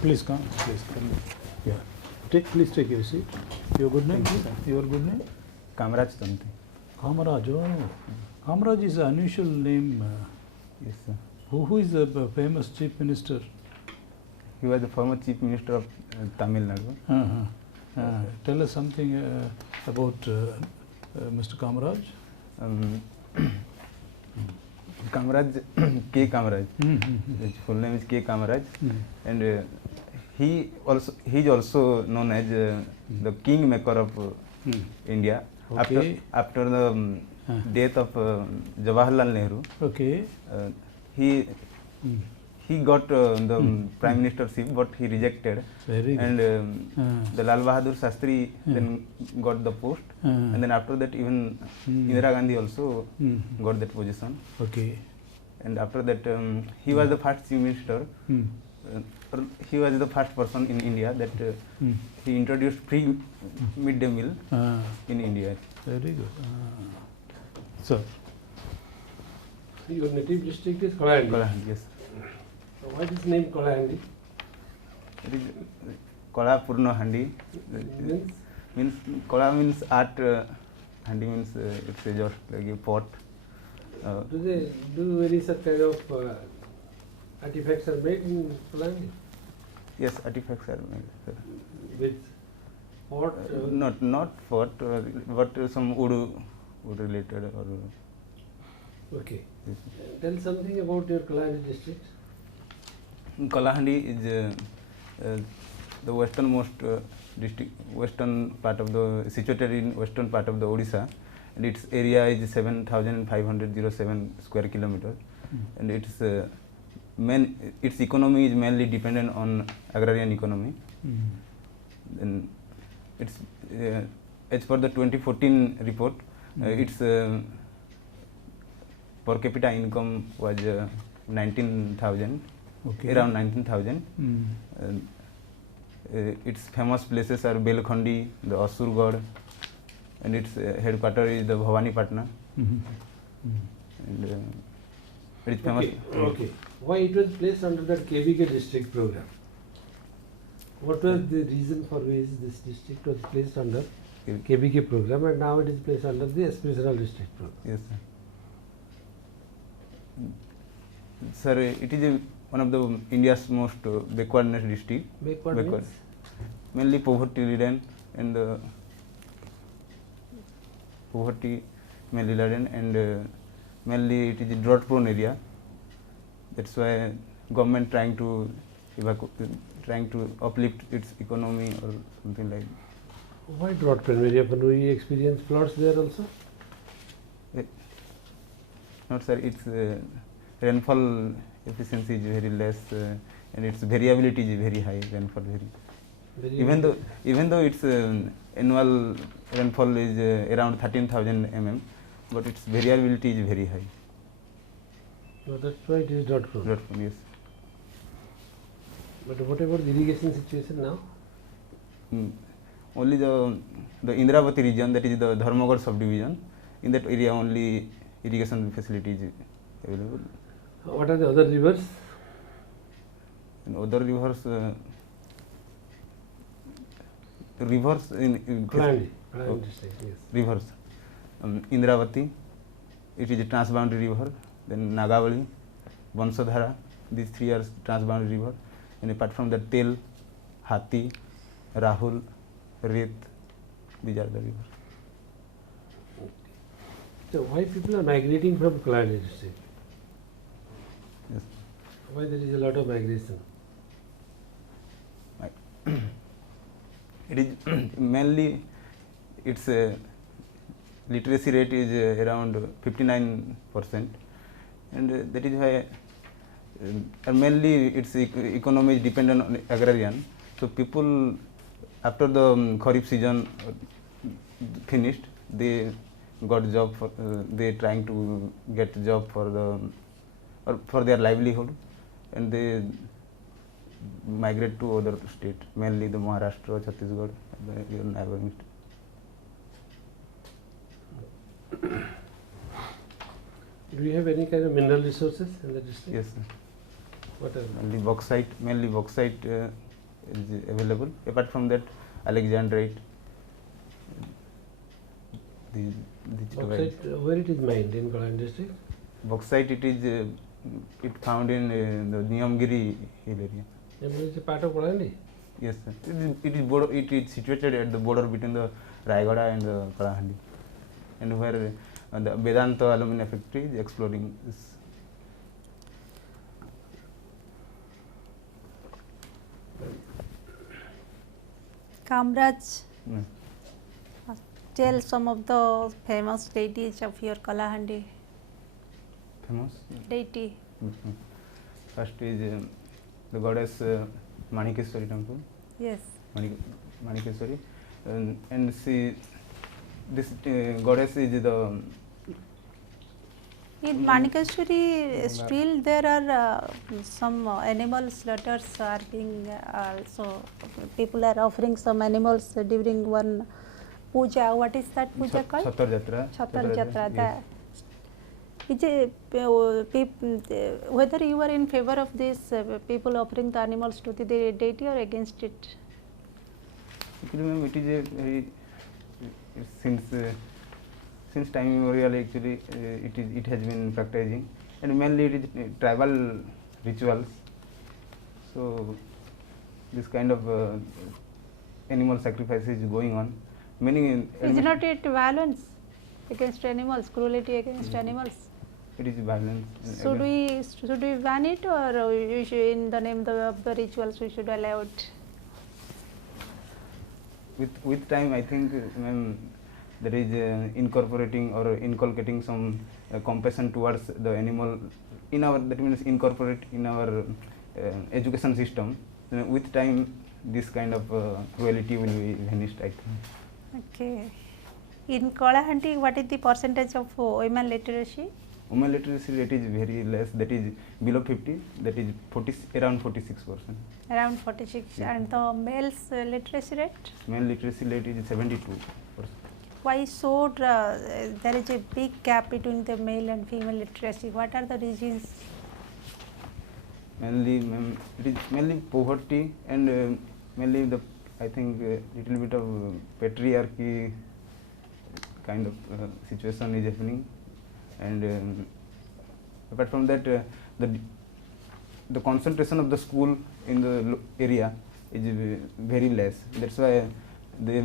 Please come. Please come. Yeah. Please take your seat. Your good name? Your good name? KAMRAJ TANTY. KAMRAJ. Oh, KAMRAJ is an unusual name. Yes, sir. Who is the famous chief minister? He was the former chief minister of Tamil Nadu. Tell us something about Mr. KAMRAJ. KAMRAJ, K. KAMRAJ. His full name is K. KAMRAJ, and he is also known as the kingmaker of India. Okay. After the death of Jawaharlal Nehru, okay, he got the prime ministership, but he rejected. Very good. And the Lal Bahadur Shastri then got the post, and then after that even Indira Gandhi also got that position. Okay. And after that he was the first chief minister. He was the first person in India that he introduced free midday meal in India. Very good. Sir. Your native district is Kolahandi. Kolahandi, yes. So why is name Kolahandi? It is Kola Purna Handi. Means Kola means art, Handi means it's just like a pot. Do they do any such kind of artifacts are made in Kolahandi? Yes, artifacts are made, sir. With pot? Not pot, but some wood related or. Okay. Tell something about your Kolahandi district. Kolahandi is the westernmost district, western part of the, situated in western part of the Odisha, and its area is 7,507 square kilometers, and its economy is mainly dependent on agrarian economy. Then it's as per the 2014 report, its per capita income was 19,000. Okay. Around 19,000. Its famous places are Belkhandi, the Asurgarh, and its headquarters is the Bhavani Patna. And it is famous. Okay. Why it was placed under that KBK district program? What was the reason for which this district was placed under KBK program, and now it is placed under the aspirational district program? Yes, sir. Sir, it is one of the India's most backwardness district. Backward. Mainly poverty ridden and poverty mainly ridden, and mainly it is a drought prone area. That's why government trying to uplift its economy or something like. Why drought prone area? Can we experience floods there also? Not, sir. Its rainfall efficiency is very less, and its variability is very high. Rainfall even though its annual rainfall is around 13,000 mm, but its variability is very high. So that's why it is drought prone. Drought prone, yes. But what about the irrigation situation now? Only the Indravati region, that is the Dharmagarh subdivision, in that area only irrigation facility is available. What are the other rivers? And other rivers, in Kolahandi district, yes. Rivers, Indravati, it is a transboundary river. Then Nagavali, Vansadhara, these three are transboundary river. And apart from that, Tel, Hati, Rahul, Ret, these are the rivers. So why people are migrating from Kolahandi district? Yes. Why there is a lot of migration? It is mainly its literacy rate is around 59%, and that is why mainly its economy is dependent on agrarian. So people, after the Kharif season finished, they got job for they trying to get job for their livelihood, and they migrate to other states, mainly the Maharashtra, Chhattisgarh, the neighboring states. Do you have any kind of mineral resources in the district? Yes, sir. What are Mainly bauxite, is available. Apart from that, Alexandrite. These Bauxite, where it is mined in Kalan district? Bauxite, it is it found in the Niyamgiri hill area. It is a part of Kalahandi. Yes, sir. It is situated at the border between the Raigada and the Kalahandi, and where the Vedanta alumina factory is exploring this. KAMRAJ, Mm. tell some of the famous deities of your Kalahandi. Famous. Deity. Mhm. First is the goddess Manikeshwari temple. Yes. Manikeshwari, and she, this goddess is the In Manikeshwari, still there are some animal slaughters are being also people are offering some animals during one puja. What is that puja called? Chhatar Jatra. Chhatar Jatra. Yes. Is it, whether you are in favor of this people offering the animals to the deity or against it? Actually, ma'am, it is a very since time immemorial. Actually, it has been practicing, and mainly it is tribal rituals. So this kind of animal sacrifice is going on. Many Is not it violence against animals, cruelty against animals? it is violence. Should we ban it, or we should, in the name of the rituals, we should allow it? With time, I think, ma'am, there is incorporating or inculcating some compassion towards the animal in our, that means incorporate in our education system. With time, this kind of cruelty will be vanished, I think. Okay. In Kalahandi, what is the percentage of women literacy? Women literacy rate is very less, that is below 50, that is around 46%. Around 46. Yeah. And the males literacy rate? Male literacy rate is 72%. Why so there is a big gap between the male and female literacy? What are the reasons? Mainly, ma'am, it is mainly poverty and mainly the, I think, little bit of patriarchy kind of situation is happening, and apart from that, the concentration of the school in the area is very less. That's why the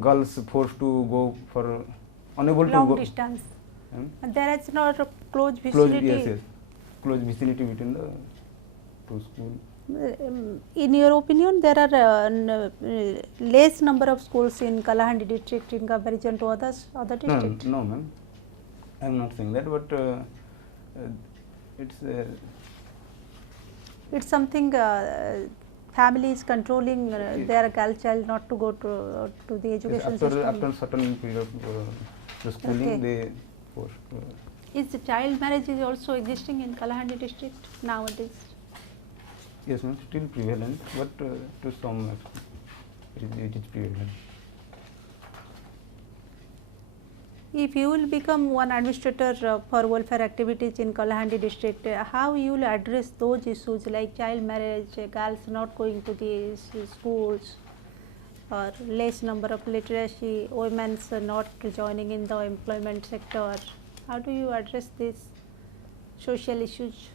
girls forced to go for unable Long to go distance. Hmm? And there is not a close Close, vicinity. yes, close vicinity between the two schools. In your opinion, there are less number of schools in Kalahandi district in comparison to other districts? No, ma'am. I am not saying that, but It's something family is controlling their girl child not to go to the education system. after certain period of the schooling, Okay. they forced. Is the child marriage is also existing in Kalahandi district nowadays? Yes, ma'am, still prevalent, but to some extent it is prevalent. If you will become one administrator for welfare activities in Kalahandi district, how you will address those issues like child marriage, girls not going to the schools, or less number of literacy, women not joining in the employment sector? How do you address these social issues?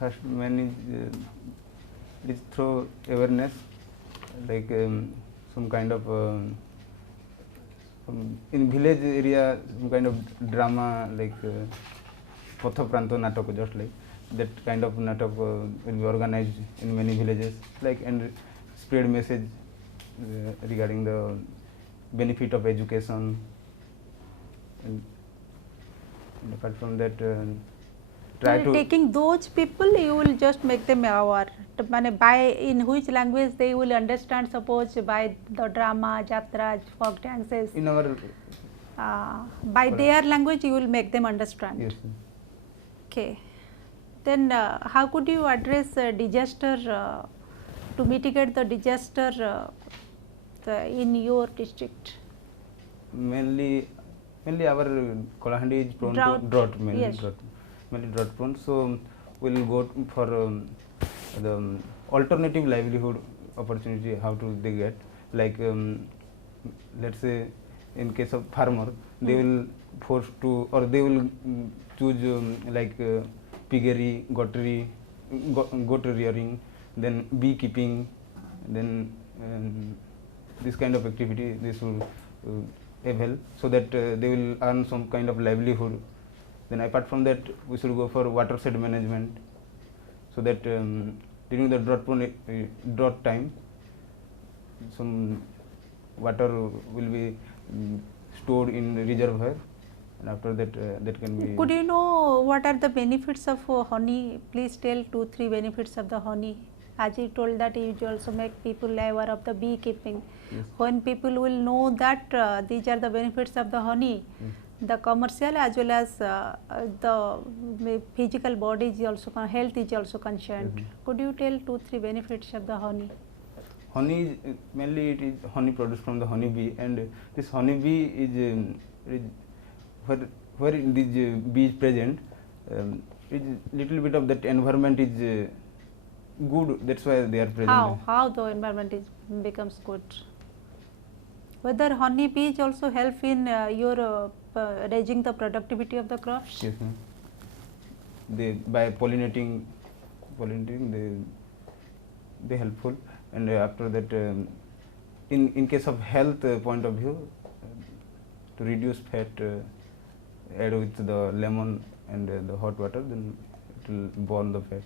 First, man is it is through awareness, like some kind of in village area, some kind of drama like Potho Pranto Natok, just like that kind of Natok will be organized in many villages, like, and spread message regarding the benefit of education, and apart from that, try to taking those people, you will just make them aware. By in which language they will understand, suppose by the drama, jatras, folk dances. in our By their language you will make them understand. yes. Okay. Then how could you address disaster, to mitigate the disaster in your district? Mainly our Kalahandi is prone Drought. to drought, mainly Yes. mainly drought prone. So we'll go for the alternative livelihood opportunity, how to they get, like let's say in case of farmer, they will forced to, or they will choose like piggery, goat rearing, then beekeeping, then this kind of activity this will avail, so that they will earn some kind of livelihood. Then apart from that, we should go for watershed management, so that during the drought time, some water will be stored in reservoir, and after that that can be. Could you know what are the benefits of honey? Please tell 2-3 benefits of the honey. As you told that you also make people aware of the beekeeping. Yes. When people will know that these are the benefits of the honey, the commercial as well as the physical body is also health is also concerned. Could you tell 2-3 benefits of the honey? Honey is mainly it is honey produced from the honey bee, and this honey bee is where this bee is present, it is little bit of that environment is good. That's why they are present. How the environment is becomes good? Whether honey bees also help in your raising the productivity of the crops? Yes, ma'am. They by pollinating they helpful, and after that in case of health point of view, to reduce fat, add with the lemon and the hot water, then it will burn the fat.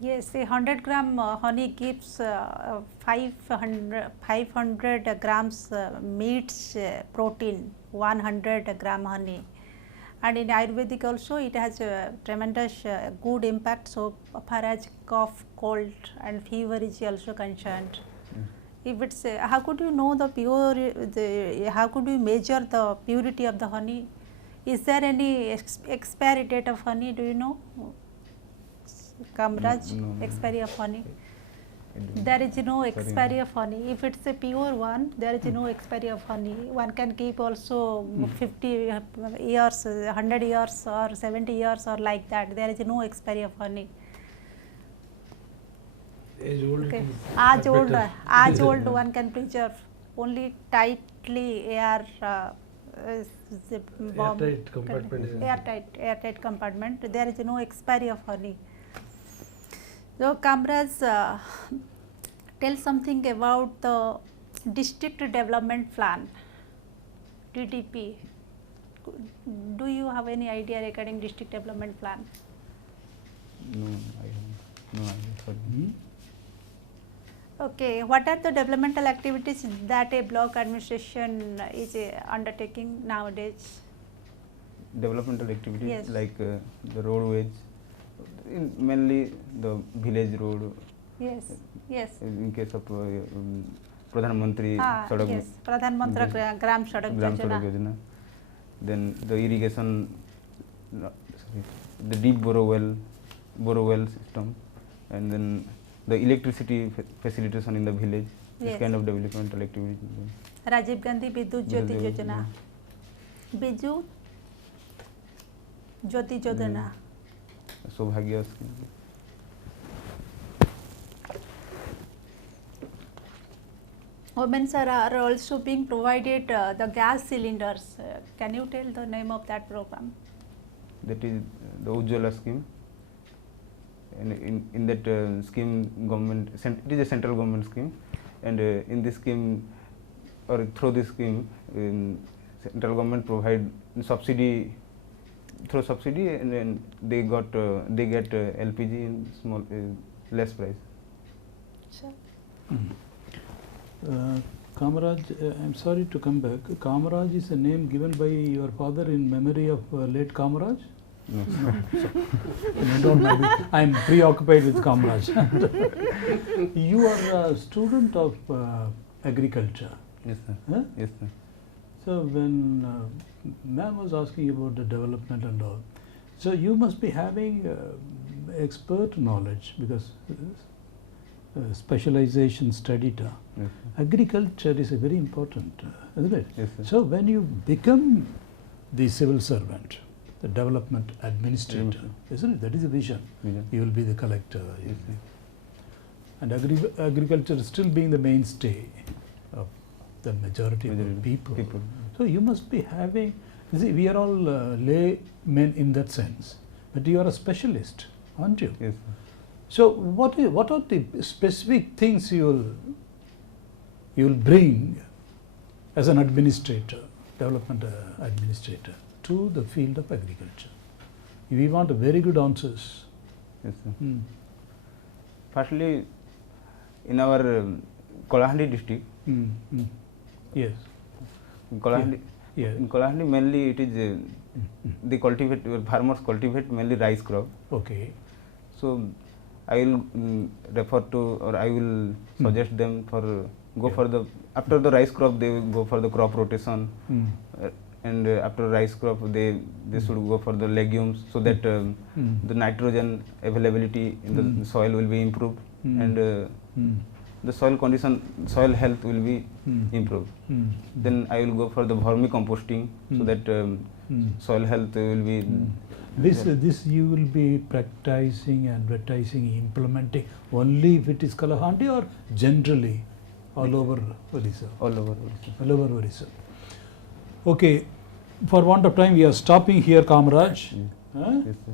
Yes, a 100-gram honey gives 500 grams meats protein, 100-gram honey. And in Ayurvedic also it has a tremendous good impact, so far as cough, cold and fever is also concerned. If it's how could you know the how could you measure the purity of the honey? Is there any expiry date of honey, do you know? KAMRAJ, No. expiry of honey? There is no expiry of honey. If it's a pure one, there is no expiry of honey. One can keep also 50 years, 100 years or 70 years or like that. There is no expiry of honey. Age old. Okay. It is As old, better. as old one can preserve. Only tightly Airtight compartment is airtight compartment. There is no expiry of honey. So, KAMRAJ, tell something about the district development plan, DDP. Do you have any idea regarding district development plan? No, I have no idea. Sorry. Okay, what are the developmental activities that a block administration is undertaking nowadays? Developmental activities, Yes. like the roadways, mainly the village road. Yes, yes. In case of Pradhan Mantri Sadak Yes, Pradhan Mantri Gram Sadak Gram Yojana. Sadak Yojana. Then the irrigation, the deep borrow well system, and then the electricity facilitation in the village. This Yes. kind of developmental activity. Rajiv Gandhi Vidyut Jyoti Vidyut Yojana. Vidyut Jyoti Yojana. Saubhagya scheme. Women sir are also being provided the gas cylinders. Can you tell the name of that program? That is the Ujjwala scheme. And in that scheme, it is a central government scheme, and in this scheme, or through this scheme, central government provide subsidy, and then they get LPG in small less price. Sure. KAMRAJ, I'm sorry to come back. KAMRAJ is a name given by your father in memory of late KAMRAJ? No. I don't know. I'm preoccupied with KAMRAJ. You are a student of agriculture. Yes, sir. Huh? Yes, sir. So when ma'am was asking about the development and all, so you must be having expert knowledge because specialization studied. Yes, sir. Agriculture is a very important, isn't it? Yes, sir. So when you become the civil servant, the development administrator, isn't it? That is the vision. Vision. You will be the collector. Yes, sir. And agriculture still being the mainstay of the majority of the people. So you must be having, you see, we are all laymen in that sense, but you are a specialist, aren't you? Yes, sir. So what are the specific things you will bring as an administrator, development administrator, to the field of agriculture? We want very good answers. Yes, sir. Firstly, in our Kolahandi district, Yes. in Kolahandi, Yeah. in Kolahandi mainly it is the farmers cultivate mainly rice crop. Okay. So I will refer to, or I will suggest them for go for the, after the rice crop they will go for the crop rotation, and after rice crop they should go for the legumes, so that the nitrogen availability in the soil will be improved, and the soil condition, soil health will be improved. Then I will go for the vermicomposting, so that soil health will be. This you will be practicing, advertising, implementing only if it is Kalahandi or generally all over Orissa? All over Orissa. All over Orissa. Okay, for want of time we are stopping here, KAMRAJ. Huh? Yes, sir.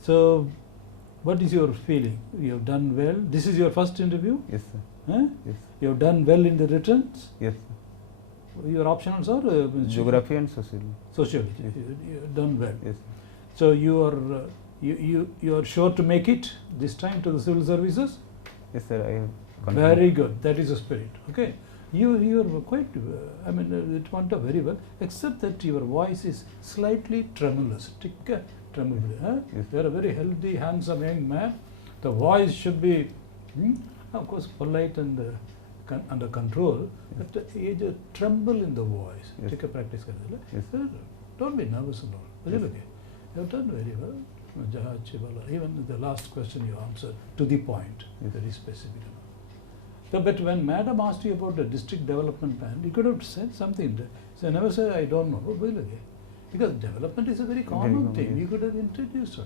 So, what is your feeling? You have done well. This is your first interview? Yes, sir. Huh? Yes. You have done well in the returns? Yes, sir. Your optionals are? Geography and sociology. Sociology. Yes. You have done well. Yes. So you are sure to make it this time to the civil services? Yes, sir. I have confidence. Very good. That is the spirit. Okay. You are quite. I mean, it went up very well. Except that your voice is slightly tremulous. Tremulous. Huh? Yes. You are a very healthy, handsome young man. The voice should be, of course, polite and under control. Yes. But you tremble in the voice. Yes. Take a practice. Yes. Don't be nervous and all. Yes. Okay. You have done very well. Even the last question you answered to the point, Yes. very specific. So, but when Madam asked you about the district development plan, you could have said something. So, never say I don't know. Because development is a very common thing. yes. You could have introduced her.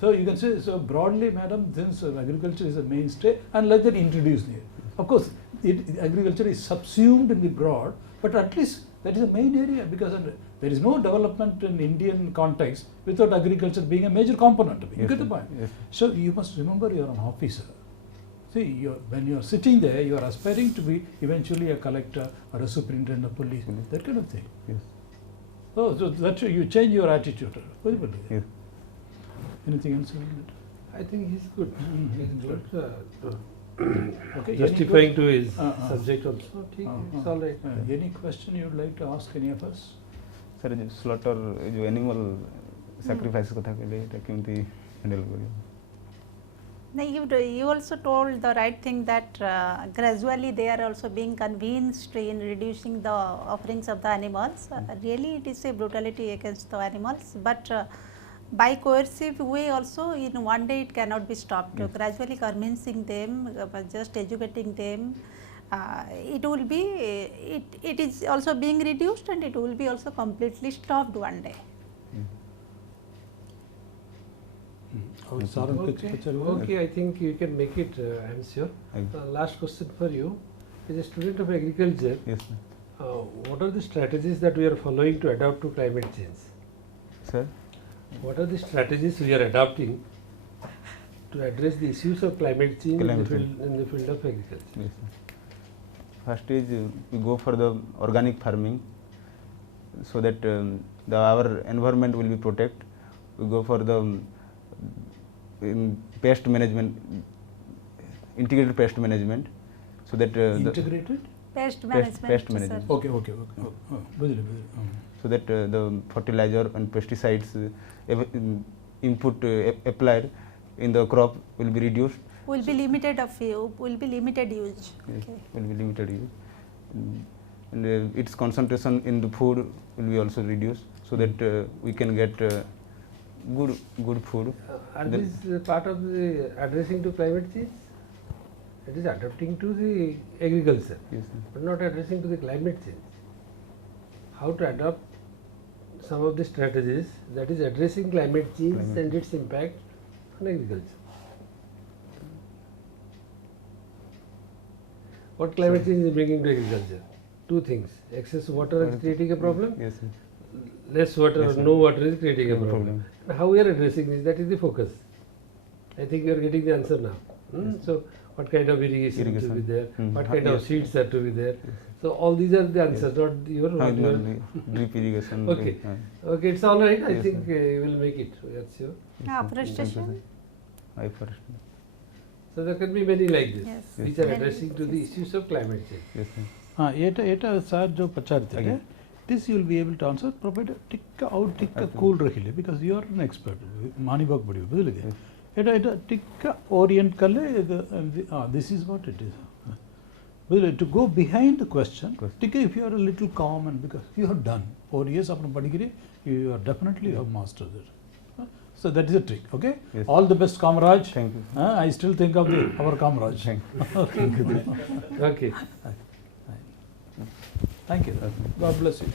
So, you can say, so broadly, Madam, since agriculture is a mainstay, and let that introduce you. Of course, agriculture is subsumed in the broad, but at least that is a main area, because there is no development in Indian context without agriculture being a major component of it. You Yes, get the sir. point? Yes. So you must remember you are an officer. See, when you are sitting there, you are aspiring to be eventually a collector or a superintendent of police, that kind of thing. Yes. Oh, so that you change your attitude. Yes. Anything else? I think he's good. He's good. Okay. Justifying to his subject subject also. It's all right. Any question you would like to ask any of us? Sir जो slaughter जो animal sacrifice कथा के लिए केमती handle करियो No, you also told the right thing that gradually they are also being convinced in reducing the offerings of the animals. Really it is a brutality against the animals, but by coercive way also in one day it cannot be stopped. Yes. Gradually convincing them, just educating them, it will be, it is also being reduced and it will be also completely stopped one day. Okay, I think you can make it, I am sure. Last question for you. As a student of agriculture, Yes, what are the strategies that we are following to adapt to climate change? sir. What are the strategies we are adopting to address the issues of climate change in the field of agriculture? Yes, sir. First is we go for the organic farming, so that our environment will be protected. We go for the pest management, integrated pest management, so that Integrated? Pest management. pest sir. management. Okay. So that the fertilizer and pesticides input applied in the crop will be reduced. Will be limited use. Yes, Okay. will be limited use, and its concentration in the food will be also reduced, so that we can get good food. Are these part of the addressing to climate change? It is adapting to the agriculture, Yes, sir. but not addressing to the climate change. How to adapt some of the strategies that is addressing climate change and its impact on agriculture. What climate change is bringing to agriculture? Two things. Excess water is creating a problem. Yes, sir. Less water Yes, or sir. no water is creating a No problem. problem. And how we are addressing this, that is the focus. I think you are getting the answer now. So, what kind of irrigation to be Irrigation. there, what kind of Yes. seeds are to be there. So, all these are the answers, not your. No, Not your drip irrigation. Okay. Okay, it's all right. I Yes, think you will make it. That's sure. Afforestation? Afforestation. So, there can be many like this, Yes. which are Many addressing to the yes. issues of climate change. Yes, sir. Etah sir जो पचारते हैं Again. this you will be able to answer provided tikka out tikka cool रखिले because you are an expert मानी बाग बड़ी बुझले के एटा tikka orient कर ले this is what it is बुझले to go behind the question tikka if you are a little calm and because you have done 4 years आपने पढ़ी करी you are definitely have mastered it so that is a trick okay Yes. all the best KAMRAJ Thank you. I still think of our KAMRAJ Thank you. Okay. Thank you. God bless you.